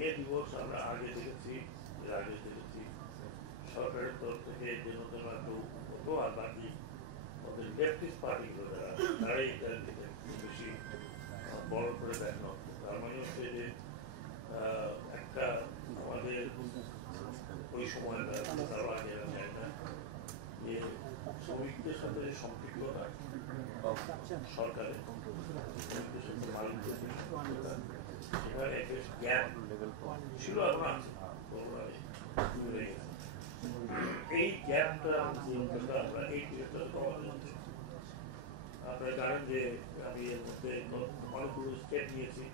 মে দিবস আমরা আগে দেখেছি, সরকারের তরফ থেকে যে নতুন হতো, আর বাকি ওদের লেফটিস্ট পার্টিগুলো তারাই এটাকে বেশি বড় করে দেখানো। তার মানে হচ্ছে যে একটা আমাদের ওই সময় যে শ্রমিকদের সাথে সম্পৃক্ততা সরকারের সেখানে বেশ গ্যাপ ছিল, এখন আছে। এই গ্যাপটা আমরা এই পিরিয়ডটা কমাতে হচ্ছে। আপনারা জানেন যে আমি এর মধ্যে অনেকগুলো স্টেপ নিয়েছি।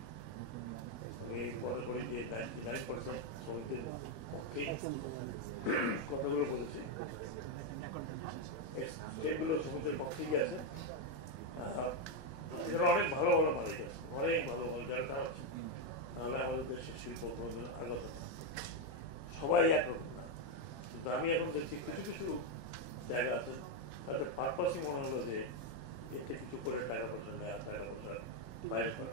আমি মনে করি যে 99% শ্রমিকদের পক্ষে কথাগুলো বলেছি, স্টেপগুলো শ্রমিকদের পক্ষেই আছে। এখানে অনেক ভালো ভালো মালিক আছে, অনেক ভালো ভালো যারা তারা তাহলে আমাদের দেশের শিল্প আলাদা সবাই একরকম না। কিন্তু আমি এখন দেখছি কিছু কিছু জায়গা আছে তাদের পারপাসই মনে হলো যে এতে কিছু করে টাকা পয়সা নেওয়া, টাকা পয়সা বাইরে করা।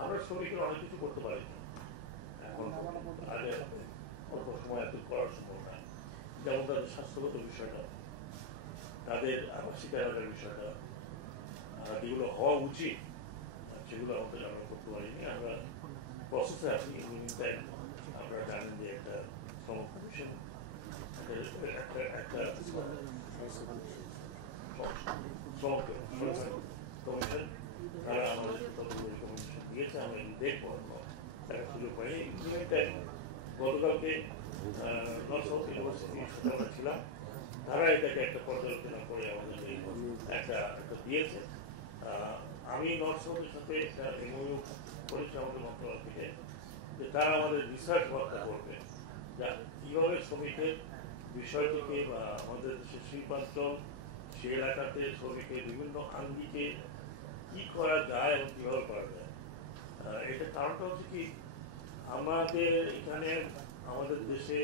আমরা শ্রমিকরা অনেক কিছু করতে পারি এখন, আগে অল্প সময় এত করার সম্ভব না। যেমন তাদের স্বাস্থ্যগত বিষয়টা, তাদের আবাসিক এলাকার বিষয়টা, যেগুলো হওয়া উচিত সেগুলো আমাদের আমরা করতে পারিনি। আমরা প্রসেসে আছি। আপনারা জানেন যে একটা শ্রম কমিশন, একটা কমিশন, তারা আমাদের কমিশন দিয়েছে, আমরা দেখবো একটা সুযোগ পাই। গতকালকে নর্থ সাউথ ইউনিভার্সিটির সাথে আমরা ছিলাম, তারা এটাকে একটা পর্যালোচনা করে আমাদের একটা দিয়েছে। আমি নর্থ সাউথের সাথে একটা এমওইউ করেছি আমাদের মন্ত্রণালয় থেকে, যে তারা আমাদের রিসার্চ ওয়ার্কটা করবে, যা কীভাবে শ্রমিকের বিষয়টিকে বা আমাদের দেশের শিল্পাঞ্চল সে এলাকাতে শ্রমিকের বিভিন্ন আঙ্গিকে কি করা যায় এবং কীভাবে করা যায়। এটা কারণটা হচ্ছে কি, আমাদের এখানে আমাদের দেশে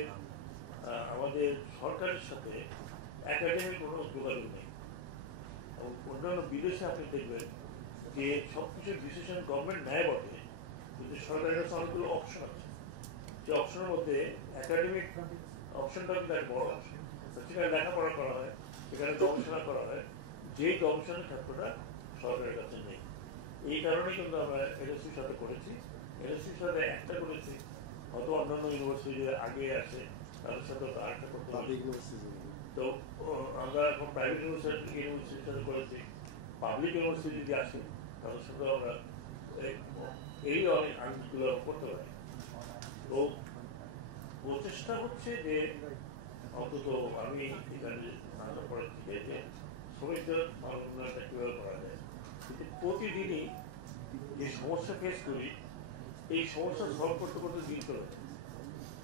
আমাদের সরকারের সাথে একাডেমিক কোনো যোগাযোগ নেই। এবং অন্যান্য বিদেশে আপনি দেখবেন যে সবকিছু ডিসিশন গভর্নমেন্ট নেয় বটে, কিন্তু সরকারের কাছে অনেকগুলো অপশন আছে। যে অপশনের মধ্যে একাডেমিক অপশনটা কিন্তু এক বড় অপশন। সেখানে লেখাপড়া করা হয়, সেখানে গবেষণা করা হয়, যেই গবেষণার ক্ষেত্রটা সরকারের কাছে নেই। এই কারণেই কিন্তু আমরা এনএসসির সাথে করেছি। এনএসসির সাথে একটা করেছি, হয়তো অন্যান্য ইউনিভার্সিটি আগে আছে তাদের সাথে আরেকটা করতে হবে। তো আমরা এখন প্রাইভেট ইউনিভার্সিটির সাথে করেছি, পাবলিক ইউনিভার্সিটি যদি আসে তাদের সাথে আমরা এই অনেক আইনগুলো করতে পারি। তো প্রচেষ্টা হচ্ছে যে অন্তত আমি এখানে আসার পরের থেকে যে শ্রমিকদের উন্নয়নটা কীভাবে করা যায়। কিন্তু প্রতিদিনই যে সমস্যা ফেস করি, এই সমস্যা সলভ করতে করতে দিন চলে যায়,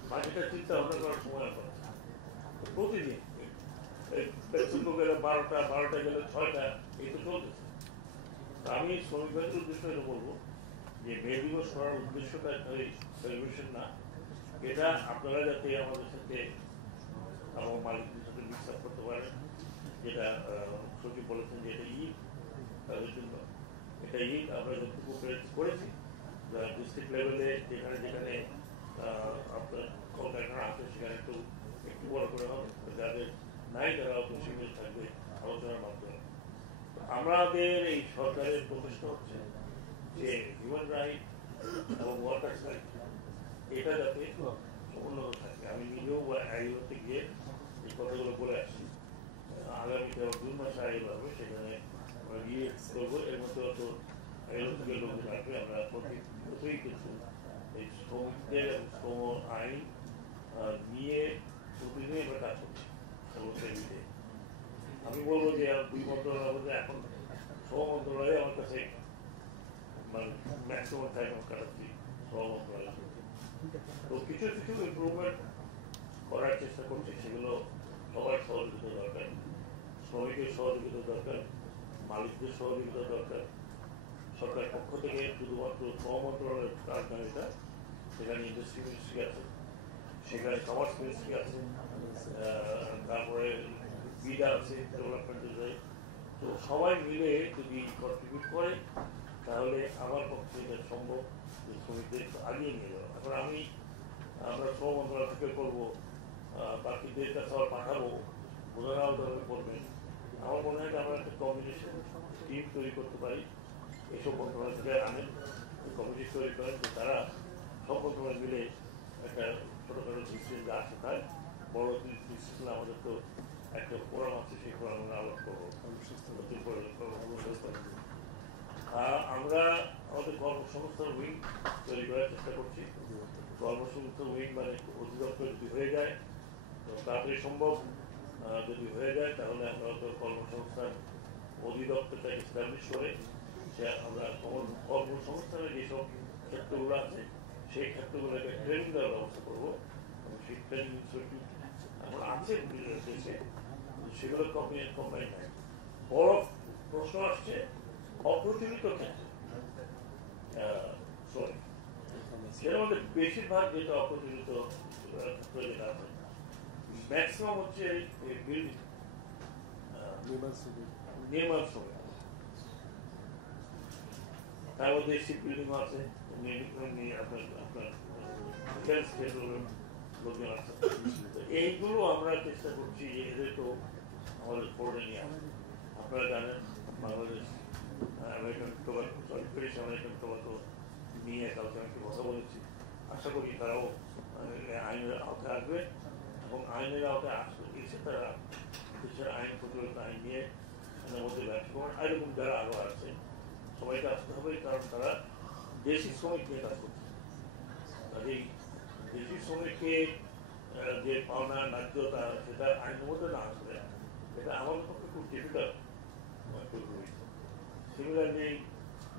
বাকিটা চিন্তা ভাবনা করার সময় পাচ্ছে প্রতিদিন। শুরু গেলে 12টা গেলে 6টা, এই তো চলতেছে। আমি শ্রমিকদের উদ্দেশ্যে এটা বলবো যে মে দিবস করার উদ্দেশ্যটা সেলিব্রেশন না, এটা আপনারা যাতে আমাদের সাথে আমার মালিকদের সাথে মিক্স আপ করতে পারেন। যেটা সচিব বলেছেন যে এটা ঈদ তাদের জন্য, এটা ঈদ আমরা যতটুকু করেছি ডিস্ট্রিক্ট লেভেলে যেখানে যেখানে আপনার কলকারখানা আছে সেখানে একটু বড় করে হবে, যাদের নাই তারা অত সীমিত থাকবে আলোচনার মাধ্যমে। আমাদের এই সরকারের প্রচেষ্টা হচ্ছে যে হিউম্যান রাইট এবং ওয়ার্কার্স রাইট এটা যাতে উন্নত থাকে। আমি নিজেও আইওতে গিয়ে এই কথাগুলো বলে আসছি। আগামীতে 2 মাসে আইও হবে, সেখানে আমরা গিয়ে করবো। এর মধ্যে হয়তো আইও থেকে লোক থাকবে। আমরা প্রতি বছরই কিছু এই শ্রমিকদের এবং শ্রম আইন নিয়ে প্রতিদিনই আমরা কাজ করছি। আমি বলবো যে 2 মন্ত্রণালয়ের মধ্যে এখন শ্রম মন্ত্রণালয় আমার কাছে মানে ম্যাক্সিমাম টাইম কাটাচ্ছি শ্রম মন্ত্রণালয়। তো কিছু কিছু ইমপ্রুভমেন্ট করার চেষ্টা করছি, সেগুলো সবার সহযোগিতা দরকার, শ্রমিকের সহযোগিতা দরকার, মালিকদের সহযোগিতা দরকার। সরকারের পক্ষ থেকে শুধুমাত্র শ্রম মন্ত্রণালয়ের রাজধানীটা, সেখানে ইন্ডাস্ট্রি মিনিস্ট্রি আছে, সেখানে কমার্স মিনিস্ট্রি আছে, তারপরে বিডা আছে ডেভেলপমেন্টের। তো সবাই মিলে যদি কন্ট্রিবিউট করে তাহলে আমার পক্ষে এটা সম্ভব যে শ্রমিকদের আগিয়ে নিয়ে যাওয়া। এখন আমি আমরা শ্রম মন্ত্রণালয় থেকে করবো, বাকিদের কাছে আবার পাঠাবো, ওনারাও ওভাবে করবেন। আমার মনে হয় আমরা একটা কম্বিনেশন টিম তৈরি করতে পারি। এইসব মন্ত্রণালয় থেকে আনেন, কমিটি তৈরি করেন যে তারা সব মন্ত্রণালয় মিলে একটা ছোটোখাটো ডিসিশন যা আছে তাই বড় ডিসিশন আমাদের তো একটা ফোরাম আছে, সেই ফোরাম আমরা আলাপ করবো। আমরা আমাদের কর্মসংস্থান উইং তৈরি করার চেষ্টা করছি। কর্মসংস্থান উইং মানে অধিদপ্তর যদি হয়ে যায় তাড়াতাড়ি সম্ভব, যদি হয়ে যায় তাহলে আমরা তো কর্মসংস্থান অধিদপ্তরটাকে এস্টাবলিশ করে আমরা কর্মসংস্থানের যেসব ক্ষেত্রগুলো আছে সেই ক্ষেত্রগুলোকে ট্রেনিং দেওয়ার ব্যবস্থা করবো এবং সেই ট্রেনিং ইনস্টিটিউট এখন আছে দেশে, সেগুলো কম্বাইন হয়। বড় প্রশ্ন আসছে অপ্রচলিত ক্ষেত্রে সেটার মধ্যে বেশিরভাগ যেটা অপ্রচলিত ক্ষেত্র যেটা আছে ম্যাক্সিমাম হচ্ছে বিল্ডিং নির্মাণ শ্রমিক, তার মধ্যে শিপ বিল্ডিং আছে, আপনার লোকজন আছে। এইগুলো আমরা চেষ্টা করছি যে এদের তো আমাদের বোর্ডে নিয়ে আসে। আপনারা জানেন Bangladesh American tobacco British American tobacco নিয়ে কালকে আমি কথা বলেছি। আশা করি তারাও আইনের আওতায় আসবে এবং আইনের আওতায় এসে তারা দেশের আইন প্রচলিত আইন নিয়ে এর মধ্যে ব্যবসা করেন। এরকম যারা আরও আছে সবাইকে আসতে হবে, কারণ তারা দেশি শ্রমিক নিয়ে কাজ করছে। কাজেই দেশি শ্রমিককে যে পাওনা ন্যায্যতা সেটা আইনের মধ্যে না আসলে এটা আমার পক্ষে খুব ডিফিকাল্ট। সিমিলারলি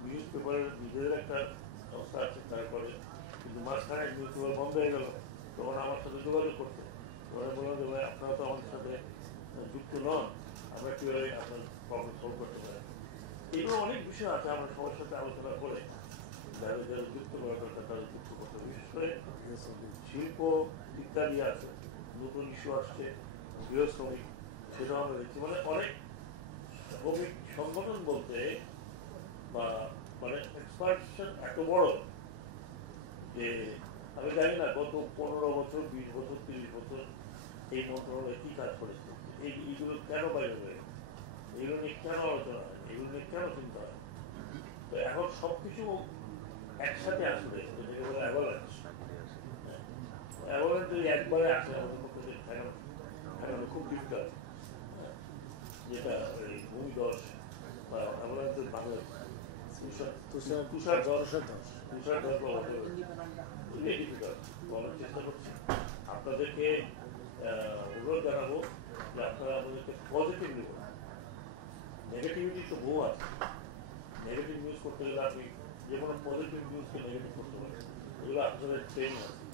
নিউজ পেপারের নিজেদের একটা সংস্থা আছে, তারপরে কিন্তু মাঝখানে নিউজ পেপার বন্ধ হয়ে গেল, তখন আমার সাথে যোগাযোগ করতে ওরা বললাম যে ভাই আপনারা তো আমাদের সাথে যুক্ত নন, আমরা কীভাবে আপনার প্রবলেম সলভ করতে পারি। এগুলো অনেক বিষয় আছে, আমরা সবার সাথে আলোচনা করে যারা যারা যুক্ত করা দরকার তাদের যুক্ত করতে, বিশেষ করে শিল্প ইত্যাদি আছে, নতুন ইস্যু আসছে, গৃহ শ্রমিক সেটাও আমরা দেখছি। মানে অনেক শ্রমিক সংগঠন বলতে বা মানে এক্সপার্টেশন এত বড় যে আমি জানি না গত 15 বছর 20 বছর 30 বছর এই মন্ত্রণালয় কি কাজ করেছে, এইগুলো কেন বাইরে হয়ে, এগুলো নিয়ে কেন আলোচনা হয়, এগুলো নিয়ে কেন চিন্তা হয়। তো এখন সবকিছু একসাথে আসলে যেটাকে বলে অ্যাভালান্স, অ্যাভালান্স যদি একবারে আসে আমাদের পক্ষে ঠেকানো খুব ডিফিকাল্ট। যেটা এই ভূমিধস বা অ্যাভালান্সের বাংলা তুষার ধস খুবই ডিফিকাল্ট। বলার চেষ্টা করছি আপনাদেরকে, অনুরোধ জানাবো যে আপনারা আমাদেরকে পজিটিভলি বলুন। নেগেটিভিটি তো বহু আছে, নেগেটিভ নিউজ করতে গেলে আপনি যে কোনো পজিটিভ নিউজকে নেগেটিভ করতে পারেন, এগুলো আপনাদের ট্রেনিং আছে।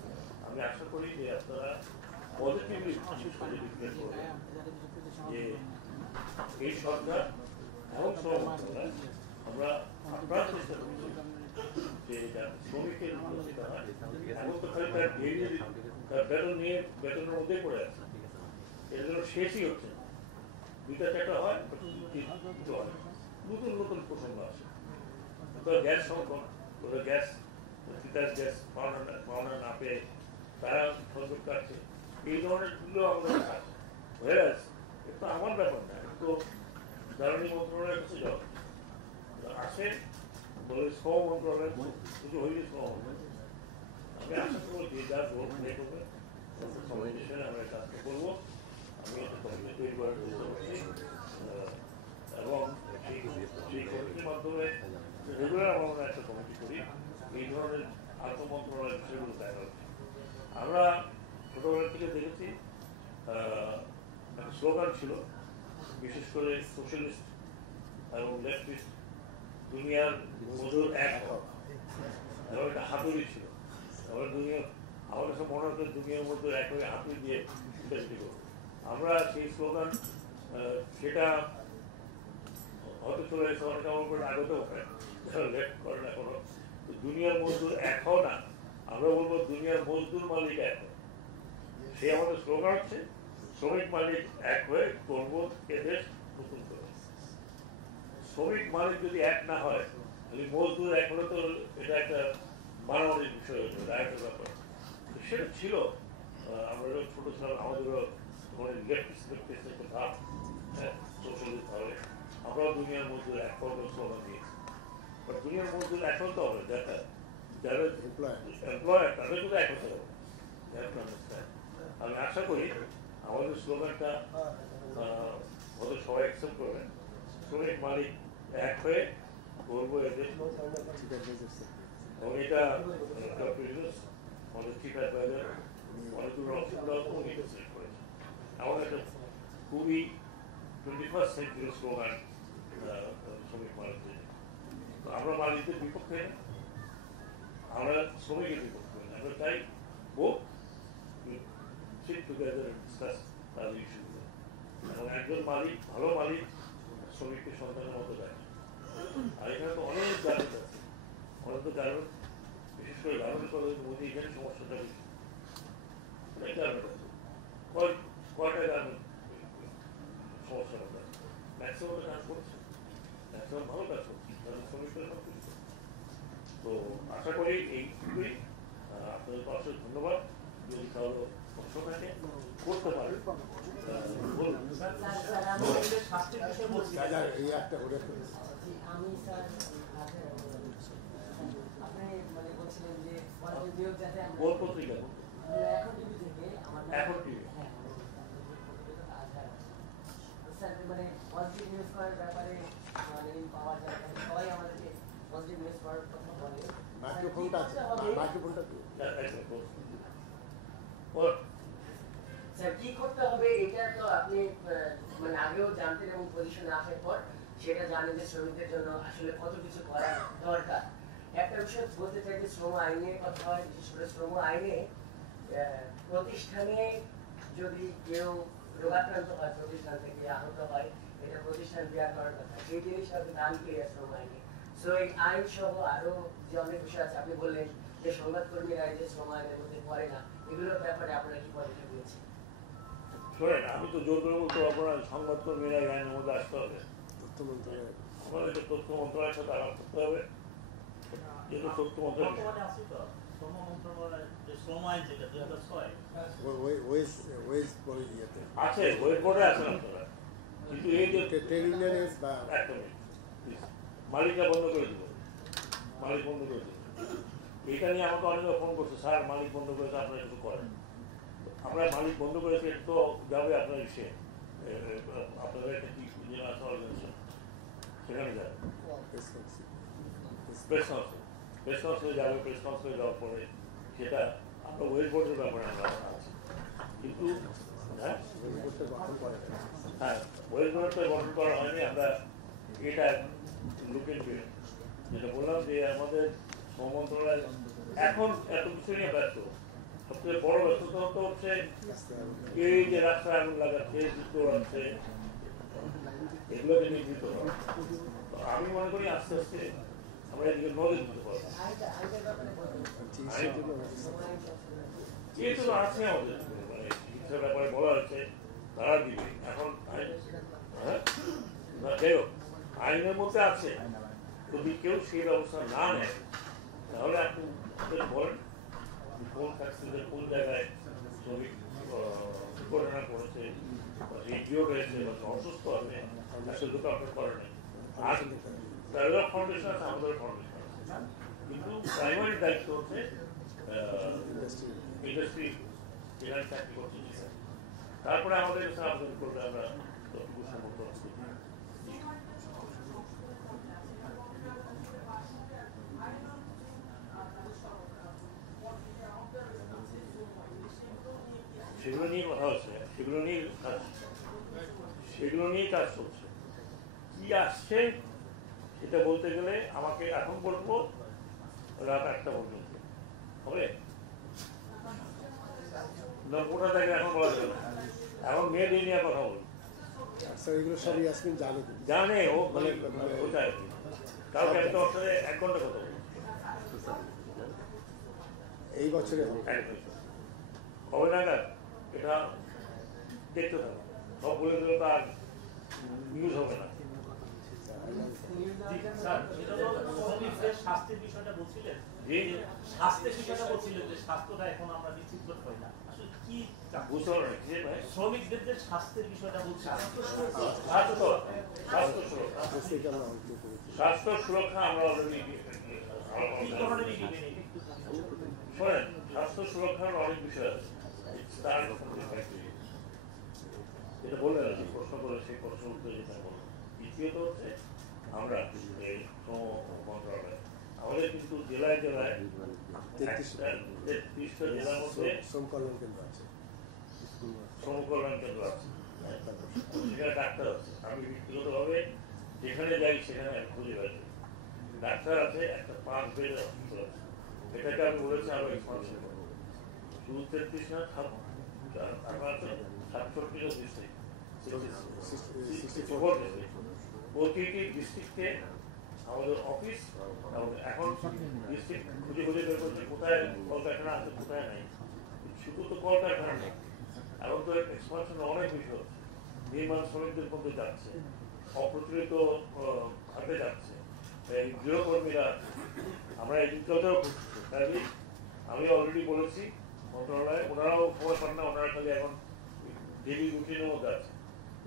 আমি আশা করি যে আপনারা পজিটিভলি বিশেষ করে ডিক্লেয়ার করবেন যে এই সরকার এবং শ্রম মন্ত্রণালয় আমরা আপনার চেষ্টা করছি যে শ্রমিকের উন্নতিটা হয়। এখন তো খালি তার ডেইলি তার বেতন নিয়ে বেতনের মধ্যে পড়ে আছে, এর জন্য শেষই হচ্ছে না। 2টা-4টা হয়, নতুন নতুন প্রসঙ্গ আছে। গ্যাস সংকট, গ্যাস তিতাস গ্যাস পাওনা না পেয়ে তারা সংযোগ কাটছে, এই ধরনের গুলো আমাদের আছে। হয়ে আছে, এটা আমার ব্যাপার না, তো জ্বালানি মন্ত্রণালয়ের কাছে যাও আসে বলে শ্রম মন্ত্রণালয় কিছু হইলে শ্রম মন্ত্রণালয়। আমি আশা করবো যে যার রোল প্লে করবে আমরা কাজটা করবো। আমি একটা কমিটি তৈরি করার চেষ্টা করছি এবং সেই কমিটির মাধ্যমে রেগুলার আমরা একটা কমিটি করি, এই ধরনের আর্থ মন্ত্রণালয়ের বিষয়গুলো দেখা হচ্ছে। আমরা ছোটবেলা থেকে দেখেছি একটা স্লোগান ছিল, বিশেষ করে সোশ্যালিস্ট এবং লেফটিস্ট, দুনিয়ার মজুর এক হোক, এবং একটা হাতুড়ি ছিল। আমরা আমার কাছে মনে হতো দুনিয়ার মধ্যে এক হয়ে হাতুড়ি দিয়ে ইন্ডাস্ট্রি করবো। আমরা সেই স্লোগান সেটা হয়তো চলে এসে অনেকে আমার উপরে আগতেও পারে, যারা লেফট করে না কোনো। দুনিয়ার মজদুর এক হও না, আমরা বলবো দুনিয়ার মজদুর মালিক এক হয়। সে আমাদের স্লোগান হচ্ছে শ্রমিক মালিক এক হয়ে করবো এদেশ নতুন করে। শ্রমিক মালিক যদি এক না হয় তাহলে মজদুর এক হলে তো এটা একটা মানবিক বিষয় হচ্ছে, রায়তের ব্যাপার। সেটা ছিল। আমরা যখন ছোট ছিলাম আমাদেরও ধরেন লেফটিস্ট একটা ভাব, হ্যাঁ, সোশ্যালিস্ট ভাবে আমরাও দুনিয়ার মজদুর এক পর্বের স্লোগান দিয়েছি। বাট দুনিয়ার মজদুর এক হতে হবে, যারা এমপ্লয়ার তাদের কিন্তু এক হতে হবে। আমি আশা করি আমাদের স্লোগানটা হয়তো সবাই অ্যাকসেপ্ট করবেন। শ্রমিক মালিক এক হয়ে বলবো এদের, এবং এটা আমাদের চিফ অ্যাডভাইজার অনেকগুলো অসুবিধা করেছে। আমাদের একটা খুবই 21st সেঞ্চুরি স্লোগান শ্রমিক মালিকদের। আমরা মালিকদের বিপক্ষে, আমরা শ্রমিকের বিপক্ষে, আমরা চাই both sit together and discuss তাদের ইস্যুগুলো। এবং একজন মালিক, ভালো মালিক শ্রমিককে সন্তানের মতো দেয়। আর এখানে তো অনেক গার্মেন্ট আছে, অনেক তো গার্মেন্ট, বিশেষ করে গার্মেন্ট কলেজের মধ্যে এখানে সমস্যাটা বেশি। অনেক গার্মেন্ট আছে, কয়টা গার্মেন্ট সমস্যা আছে, ম্যাক্সিমাম কাজ করছে, ম্যাক্সিমাম ভালো কাজ করছে, তাদের শ্রমিকরা সব কিছু। তো আশা করি এইটুকুই। আপনাদের পাশে ধন্যবাদ। যদি কারো প্রশ্ন থাকে করতে পারে। কোন পত্রিকা? এখন টিভি। মানে পজিটিভ নিউজ করার ব্যাপারে পাওয়া যায়, সবাই আমাদেরকে পজিটিভ নিউজ করার কথা বলে। মাইক্রোফোনটা স্যার কি করতে হবে এটা তো আপনি মানে আগেও জানতেন এবং পজিশনে আসার পর সেটা জানেন যে শ্রমিকদের জন্য আসলে কত কিছু করা দরকার। একটা বিষয় বলতে চাই যে শ্রম আইনে কথা হয়, বিশেষ করে শ্রম আইনে প্রতিষ্ঠানে যদি কেউ রোগাক্রান্ত হয়, প্রতিষ্ঠান থেকে আহত হয়, এটা প্রতিষ্ঠান বিয়ার করার কথা, সেই জিনিসটা দান ক্লিয়ার শ্রম আইনে। সো এই আইন সহ আরো যে অনেক বিষয় আছে, আপনি বললেন যে সংবাদকর্মীরা এই যে শ্রম আইনের মধ্যে পড়ে না, এগুলোর ব্যাপারে আপনারা কি পদক্ষেপ নিয়েছেন? শোনেন, আমি তো জোর করে বলতে পারবো না সংবাদকর্মীরা এই আইনের মধ্যে আসতে হবে। আমাদের তথ্য মন্ত্রণালয়ের সাথে আলাপ করতে হবে, যেহেতু তথ্য মন্ত্রণালয় আছে, ওয়েব বোর্ডে আছেন আপনারা, কিন্তু এই যে মালিকরা বন্ধ করে দিল, মালিক বন্ধ করে দিল, এটা নিয়ে আমাকে অনেকে ফোন করছে, স্যার মালিক বন্ধ করেছে, আপনারা কিছু করেন। আমরা মালিক বন্ধ করেছি, তো যাবে আপনার ইসে, আপনাদের একটা কি আছে অর্গানাইজেশন, সেখানে যাবে প্রেস কাউন্সিলে যাবে, প্রেস কাউন্সিলে যাওয়ার পরে সেটা আমরা ওয়েব বোর্ডের ব্যাপারে আমরা আছি, কিন্তু হ্যাঁ ওয়েব বোর্ডটা গঠন করা হয়নি। আমরা এটা লুকেন পেয়ে যেটা বললাম যে আমাদের শ্রম মন্ত্রণালয় এখন এত কিছু নিয়ে ব্যস্ত। সবচেয়ে বড় ব্যস্ততা হচ্ছে এই যে রাস্তায় আগুন লাগাচ্ছে, যুদ্ধ হচ্ছে, এগুলোকে নিবৃত করা। আমি মনে করি আস্তে আস্তে আমরা এদিকে নজর দিতে পারবো। যেহেতু আছে আমাদের মানে চিকিৎসার ব্যাপারে বলা হচ্ছে, তারা দিবে। এখন যাই হোক, আইনের মধ্যে আছে, যদি কেউ সেই ব্যবস্থা না নেয় তাহলে আপনি বলেন কোন ফ্যাক্টরিতে কোন জায়গায় শ্রমিক দুর্ঘটনা করেছে, এনজিও রয়েছে, অসুস্থ আছে, আসলে তো আপনার করে নেই। আর প্রাইভেট ফাউন্ডেশন আছে, আমাদের ফাউন্ডেশন আছে, কিন্তু প্রাইমারি দায়িত্ব হচ্ছে ইন্ডাস্ট্রি যেখানে চাকরি করছে সেখানে। তারপরে আমাদের কাছে আবেদন করলে আমরা যতটুকু সম্ভব করছি। সেগুলো নিয়ে কথা হচ্ছে, সেগুলো নিয়ে কাজ চলছে। কি আসছে সেটা বলতে গেলে আমাকে এখন বলবো রাত 8টা পর্যন্ত হবে না, ওটা থেকে এখন বলা যাবে না। এখন মেয়ে দিয়ে নিয়ে কথা বলি, এগুলো সব ইয়াসমিন জানে, ও মানে ওটাই আর কি। কালকে একটা বছরে 1 ঘন্টা কথা বলি, এই বছরে হবে নাগাদ এটা দেখতে থাকো। সব বলে দিলে তো আর নিউজ হবে না। শাস্তির বিষয়টা বলছিলেন, যে স্বাস্থ্যের বিষয়টা বলছিলেন যে স্বাস্থ্যটা এখন আমরা নিশ্চিত করতে পারি না, আসলে কি বুঝতে পারবেন যে ভাই শ্রমিকদের যে স্বাস্থ্যের বিষয়টা বলছি স্বাস্থ্য সুরক্ষা আমরা অলরেডি কি ধরনের দিবেন একটু শোনেন, স্বাস্থ্য সুরক্ষার অনেক বিষয় আছে। তার যেটা বললেন আপনি প্রশ্ন করে সেই প্রশ্ন উত্তর যেটা বললেন। দ্বিতীয়ত হচ্ছে আমরা এই শ্রম মন্ত্রণালয় আমাদের কিন্তু জেলায় জেলায় 33টা জেলার মধ্যে শ্রম কল্যাণ কেন্দ্র আছে, শ্রম কল্যাণ কেন্দ্র আছে, সেখানে ডাক্তার আছে। আমি ব্যক্তিগতভাবে যেখানে যাই সেখানে আমি খুঁজে পাচ্ছি ডাক্তার আছে, একটা 5 বেড হসপিটাল আছে। এটাকে আমি বলেছি আরো এক্সপানশন করবো। শুধু 33 না, আপনার আছে 67টা ডিস্ট্রিক্ট, 64 ডিস্ট্রিক্ট। প্রতিটি ডিস্ট্রিক্টে আমাদের অফিস, এখন ডিস্ট্রিক্ট খুঁজে খুঁজে বের করছে কোথায় কলকারখানা আছে কোথায় নাই। শুধু তো কলকারখানা নেই, এখন তো এক্সপানশনের অনেক বিষয় হচ্ছে। নির্মাণ শ্রমিকদের মধ্যে যাচ্ছে, অপ্রচলিত হাতে যাচ্ছে, এই গৃহকর্মীরা, আমরা এগ্রিকালচারও খুঁজছি। তাই আমি অলরেডি বলেছি মন্ত্রণালয়ে, ওনারাও খবর পান না, ওনারা খালি এখন ডেলি রুটিনের মধ্যে আছে।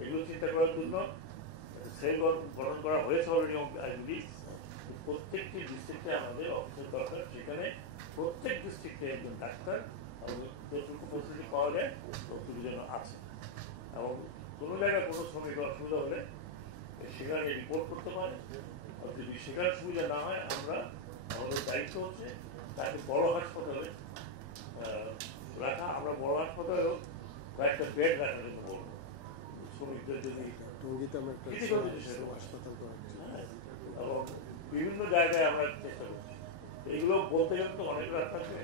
এগুলো চিন্তা করার জন্য সেল গঠন করা হয়েছে অলরেডি। আইডি প্রত্যেকটি ডিস্ট্রিক্টে আমাদের অফিসের দরকার, সেখানে প্রত্যেক ডিস্ট্রিক্টে একজন ডাক্তার এবং যতটুকু ফেসিলিটি পাওয়া যায় ততটুকু যেন আছে। এবং কোনো জায়গায় কোনো শ্রমিক অসুবিধা হলে সেখানে রিপোর্ট করতে পারে। যদি সেখানে সুবিধা না হয়, আমরা আমাদের দায়িত্ব হচ্ছে তাকে বড় হাসপাতালে রাখা। আমরা বড় হাসপাতালেও কয়েকটা বেড রাখার জন্য বলবো। শ্রমিকদের যদি হাসপাতাল করা হচ্ছে, এবং বিভিন্ন জায়গায় আমরা চেষ্টা করছি। এগুলো বলতে গেলে তো অনেক রাত থাকবে,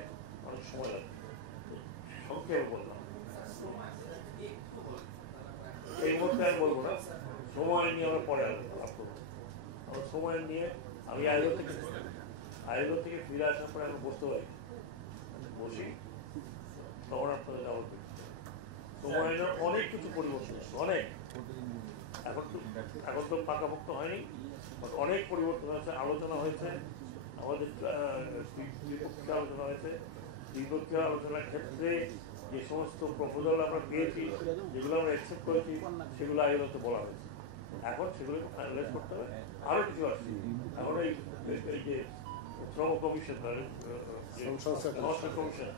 অনেক সময় লাগবে। সংক্ষেপে বললাম, এই মুহূর্তে আমি বলবো না, সময় নিয়ে আমরা পরে আলাপ করবো। আমার সময় নিয়ে আমি আয়োজন থেকে ফিরে আসার পরে আমি বসতে পারি, বসি, তখন আপনাদের যাবো। সময় অনেক কিছু পরিবর্তন, অনেক এখন তো পাকাপোক্ত হয়নি, অনেক পরিবর্তন হয়েছে, আলোচনা হয়েছে, আমাদের দ্বিপক্ষীয় আলোচনা হয়েছে। দ্বিপক্ষীয় আলোচনার ক্ষেত্রে যে সমস্ত প্রপোজাল আমরা পেয়েছি, যেগুলো আমরা অ্যাকসেপ্ট করেছি, সেগুলো আয়োজনতে বলা হয়েছে। এখন সেগুলো ফাইনালাইজ করতে হবে। আরো কিছু আসছে, এখন এই যে শ্রম কমিশন, সংস্কার কমিশন,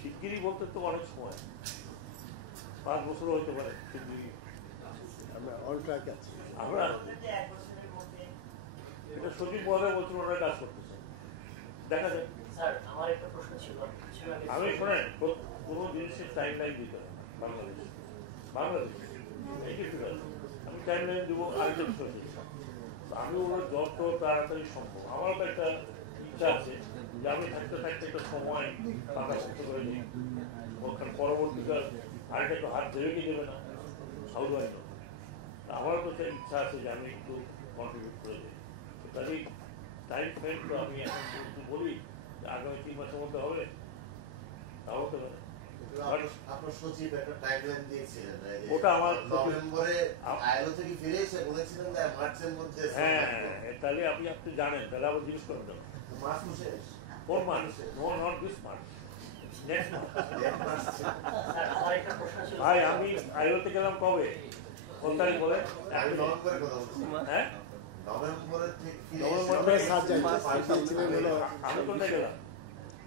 শিগগিরই বলতে তো অনেক সময়, 5 বছরও হতে পারে। শিগগিরই আমরা অন ট্র্যাক আছি। আমরা এটা সচিব মহোদয় বলছিল ওনারা কাজ করতেছে, দেখা যায়। স্যার, আমার একটা প্রশ্ন ছিল। আমি শোনেন, কোনো জিনিসের টাইম লাইন দিতে হবে। বাংলাদেশ এই কিছু আমি টাইম লাইন দেবো আরেকজন সচিব। আমি ওরা যত তাড়াতাড়ি সম্ভব, আমারও তো একটা ইচ্ছা আছে যে আমি থাকতে থাকতে একটা সময় পাকা করতে করে দিই, ওখানে পরবর্তীকাল আরেকটা একটু হাত দেবে কি দেবে না, সাউদাই। আমারও তো একটা ইচ্ছা আছে যে আমি একটু কন্ট্রিবিউট করে দিই। কাজেই টাইম ফ্রেম তো আমি এখন একটু বলি যে আগামী 3 মাসের মধ্যে হবে, তাও হতে পারে। আপনার সচিব একটা টাইমলাইন দিয়েছিলেন, ওটা আমার নভেম্বরে আইএলও থেকে ফিরে এসে বলেছিলেন যে মার্চের মধ্যে। হ্যাঁ, তাহলে আপনি জানেন, তাহলে আবার জিজ্ঞেস করেন দাও মার্চ মাসে কোন মাস? নো, নট দিস মাস, নেক্সট মাস। ভাই আমি আইওতে গেলাম কবে? কোন তারিখ বলে? আমি নভেম্বরে কথা বলছি। হ্যাঁ, নভেম্বরে থেকে ফিরে নভেম্বরে এসে আমি কোথায় গেলাম?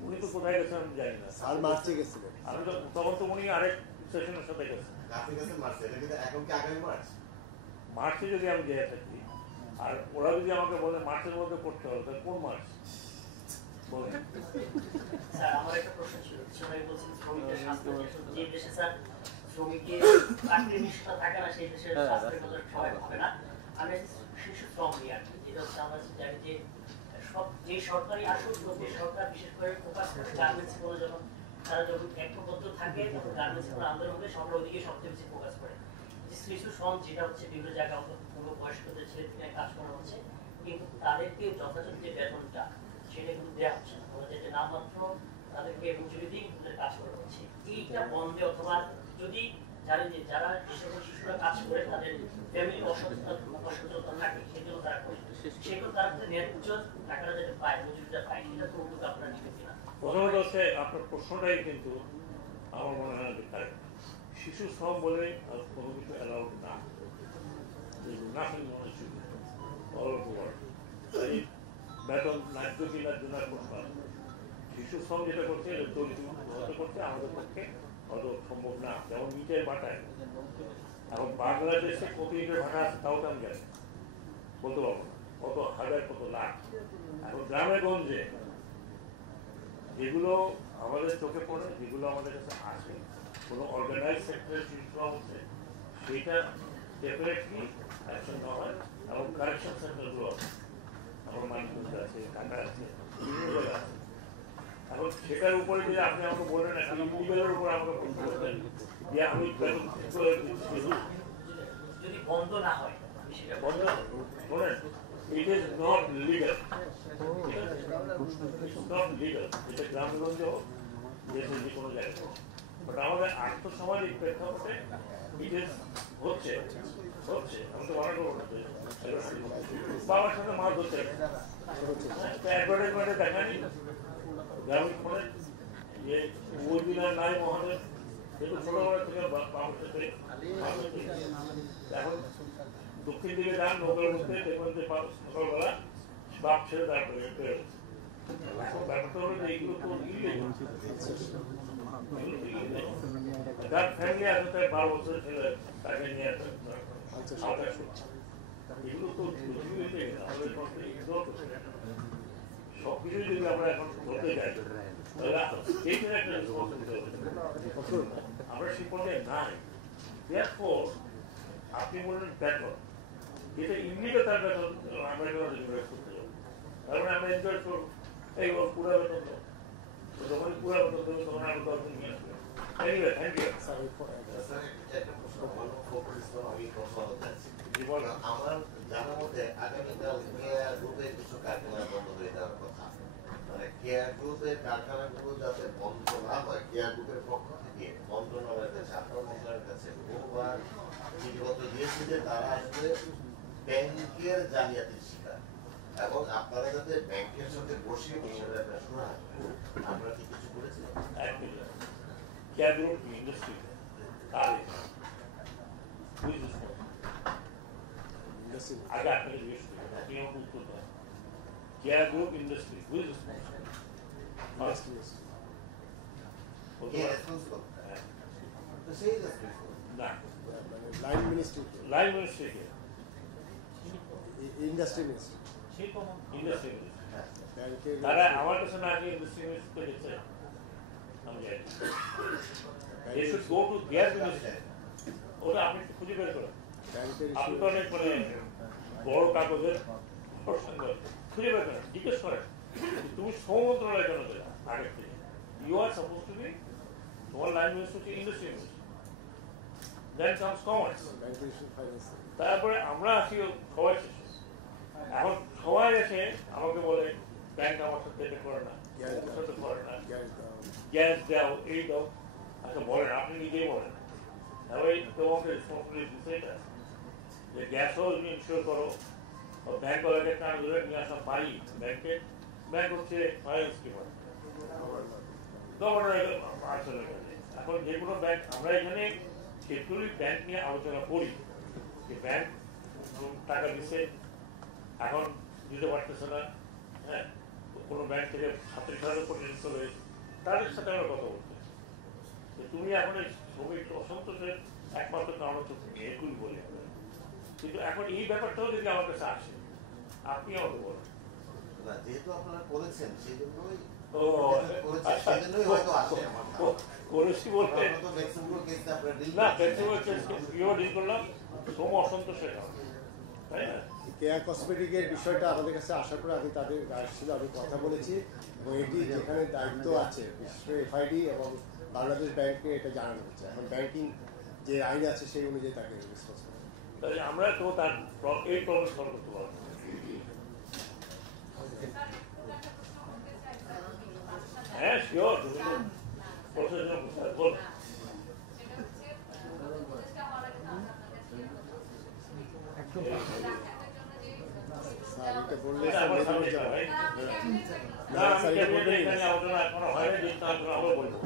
উনি তো কোথায় গেছেন আমি জানি না। আর মার্চে গেছিলেন। আমি তো তখন তো উনি আরেক সেশনের সাথে গেছেন। কাছে গেছে মার্চে, এটা কিন্তু এখন কি আগামী মার্চ? মার্চে যদি আমি যেয়ে থাকি, আর ওরা যদি আমাকে বলে মার্চের মধ্যে করতে হবে, তাহলে কোন মার্চ বলেন? স্যার, আমার একটা প্রশ্ন ছিল। সবাই বলছেন শ্রমিকদের স্বাস্থ্য, যে দেশে স্যার শ্রমিকের চাকরির নিষ্ঠা থাকে না, সেই দেশের স্বাস্থ্যের কথা সবাই ভাবে না। আমি শিশু শ্রম নিয়ে আর কি, যেটা হচ্ছে আমরা জানি যে যে সরকারি আসল যে সরকার বিশেষ করে ফোকাস করে গার্মেন্টস গুলো, যখন তারা যখন ঐক্যবদ্ধ থাকে তখন গার্মেন্টস গুলো আন্দোলন হলে সরকার ওদিকে সবচেয়ে বেশি ফোকাস করে। যে শিশু শ্রম যেটা হচ্ছে বিভিন্ন জায়গায় পূর্ব বয়স্কদের ছেলেমেয়ে কাজ করা হচ্ছে, কিন্তু তাদেরকে যথাযথ যে বেতনটা সেটা কিন্তু দেওয়া হচ্ছে না। বলা যায় যে নামমাত্র তাদেরকে মজুরি দিয়ে কিন্তু কাজ করা হচ্ছে। এইটা বন্ধে অথবা যদি জানেন যে যারা যে সকল শিশুরা কাজ করে তাদের ফ্যামিলি অসচেতন থাকে সেগুলো তারা করে সেগুলো তার যে ন্যায্য টাকাটা যেটা পায় মজুরিটা পায় সেটা তো উদ্যোগ আপনারা নিবেন কিনা? প্রথমত হচ্ছে আপনার প্রশ্নটাই কিন্তু আমার মনে হয় যে কারেক্ট। শিশু শ্রম বলে আর কোনো কিছু অ্যালাউড না, নাথিং অল ওভার ওয়ার্ল্ড। এই বেতন ন্যায্য কিনার জন্য প্রশ্ন আছে। শিশু শ্রম যেটা করছে এটা দরিদ্র হতে করছে আমাদের পক্ষে অত সম্ভব না। যেমন ইটের ভাটায় এখন বাংলাদেশে কত ইটের ভাটা আছে তাও তো আমি জানি, বলতে পারবো না, কত হাজার কত লাখ। এখন গ্রামে গঞ্জে যেগুলো আমাদের চোখে পড়ে, যেগুলো আমাদের কাছে আসে, কোনো অর্গানাইজ সেক্টরের শিশু শ্রম হচ্ছে, সেইটা ডেফিনেটলি অ্যাকশন নেওয়া হয়। এবং কারেকশন সেন্টারগুলো আছে, আমার মানিকগঞ্জ আছে, ঢাকা আছে, বিভিন্ন জায়গা আছে। এখন সেটার উপরে যদি আপনি আমাকে বলেন একটা ইন্ডিভিজুয়ালের উপর আমাকে প্রশ্ন করতেন যে আমি যদি বন্ধ না হয় সেটা বন্ধ শোনেন, it is not legal, not legal. এটা গ্রামগঞ্জে হোক, দেশের যে কোনো জায়গায় হোক, বাট আমাদের আর্থসামাজিক প্রেক্ষাপটে ইট ইজ হচ্ছে হচ্ছে আমি তো মনে করবো না বাবার সাথে মাছ ধরছে অ্যাডভার্টাইজমেন্টে দেখানি গ্রামীণ ফোনে যে ওই দিনের নাই মহাদেব কিন্তু ছোটবেলা থেকে বাবার সাথে এখন দক্ষিণ দিকে যান নৌকার মধ্যে দেখবেন যে সকালবেলা বাপ ছেড়ে তারপরে ব্যাপারটা হলো যে এইগুলো তো যার ফ্যামিলি আছে তার 12 বছরের ছেলে তাকে নিয়ে আসে এগুলো তো আমাদের সবকিছু যদি আমরা এখন ধরতে যাই তাহলে এইটার একটা রেসপন্সিবিলিটি আমরা সে পর্যায়ে নাই। আপনি বললেন বেতন, এটা ইমনিতে তার বেতন আমরা রেগুলার করতে যাবো, তার মানে আমরা এনজয় করবো এই পুরা বেতন তো যখন পুরা বেতন দেবো তখন আমরা 10 দিন নিয়ে আসবো। Anyway thank you. আমার জানার মধ্যে আগামীকাল কেয়ার গ্রুপের কিছু কারখানা বন্ধ হয়ে যাওয়ার কথা, মানে কেয়ার গ্রুপের কারখানাগুলো যাতে বন্ধ না হয়, কেয়ার গ্রুপের পক্ষ থেকে মন্ত্রণালয়ের কাছে, আপনার মন্ত্রণালয়ের কাছে বহুবার চিঠিপত্র দিয়েছে যে তারা আসলে ব্যাংকের জালিয়াতির শিকার এবং আপনারা যাতে ব্যাংকের সাথে বসে বিষয়টা শোনা, আপনারা কি কিছু করেছিলেন? কেয়ার গ্রুপ ইন্ডাস্ট্রি আগে আপনাকে জিজ্ঞেস করি, আপনি আমাকে উত্তর দেন। কেয়ার গ্রুপ ইন্ডাস্ট্রি হুইজ না line ministry, line ministry industry ministry, industry ব্যাংকের তারা আমার কাছে না আগে ইন্ডাস্ট্রি মিনিস্ট্রি দিচ্ছে আমি জানি। They should go to their ministry. ওটা আপনি খুঁজে বের করেন। ব্যাংকের আপনি তো অনেক মানে বড় কাগজের প্রসঙ্গ খুঁজে বের করেন, জিজ্ঞেস করেন তুমি শ্রম মন্ত্রণালয় কেন দেবে আগের থেকে। You are suppose to be, তোমার লাইন মিনিস্টার হচ্ছে industry minister, then comes commerce, তারপরে আমরা আসি সবাই শেষে। এখন সবাই এসে আমাকে বলে ব্যাংক আমার সাথে এটা করে না, ওর সাথে করে না, গ্যাস দাও, এই দাও। আচ্ছা বলেন, আপনি নিজেই বলেন, তাহলে তোমাকে রেসপন্সিবিলিটি দিচ্ছে এটা যে গ্যাসও ইনশিওর করো, ব্যাংক ওয়ালাকে কান ধরে নিয়ে আসা পাই ব্যাংকে। ব্যাংক হচ্ছে ফাইন্যান্স ডিপার্টমেন্ট, গভর্নর আসলে। এখন যে কোনো ব্যাংক, আমরা এখানে সেগুলি ব্যাংক নিয়ে আলোচনা করি যে ব্যাংক টাকা দিচ্ছে এখন দিতে পারতেছে না, হ্যাঁ কোনো ব্যাংক থেকে 37,000 কোটি চলে গেছে, তাদের সাথে আমরা কথা বলতে। তুমি এখন এই শ্রমিক অসন্তোষের একমাত্র কারণ হচ্ছে এগুলি বলে, কিন্তু এখন এই ব্যাপারটাও যদি আমার কাছে আসে আপনি আমাকে বলেন। যেহেতু আপনারা করেছেন সেই জন্যই করেছি বলতে না, ডিল করলাম শ্রম অসন্তোষের কারণে, তাই না? কেয়ার কসমেটিকের বিষয়টা আমাদের কাছে আসার পরে আমি তাদের আসছিল, আমি কথা বলেছি এবং এটি যেখানে দায়িত্ব আছে বিশেষ করে এফআইডি এবং বাংলাদেশ ব্যাংকে এটা জানানো হচ্ছে। এখন ব্যাংকিং যে আইন আছে সেই অনুযায়ী তাকে রেসপন্স করে। তাহলে আমরা তো তার এই প্রবলেম সলভ করতে পারবো। হ্যাঁ শিওর, না, আমি ক্যাবিনেটে এখানে আলোচনা এখনো হয়নি, যেহেতু আলোচনা হলো বলবো।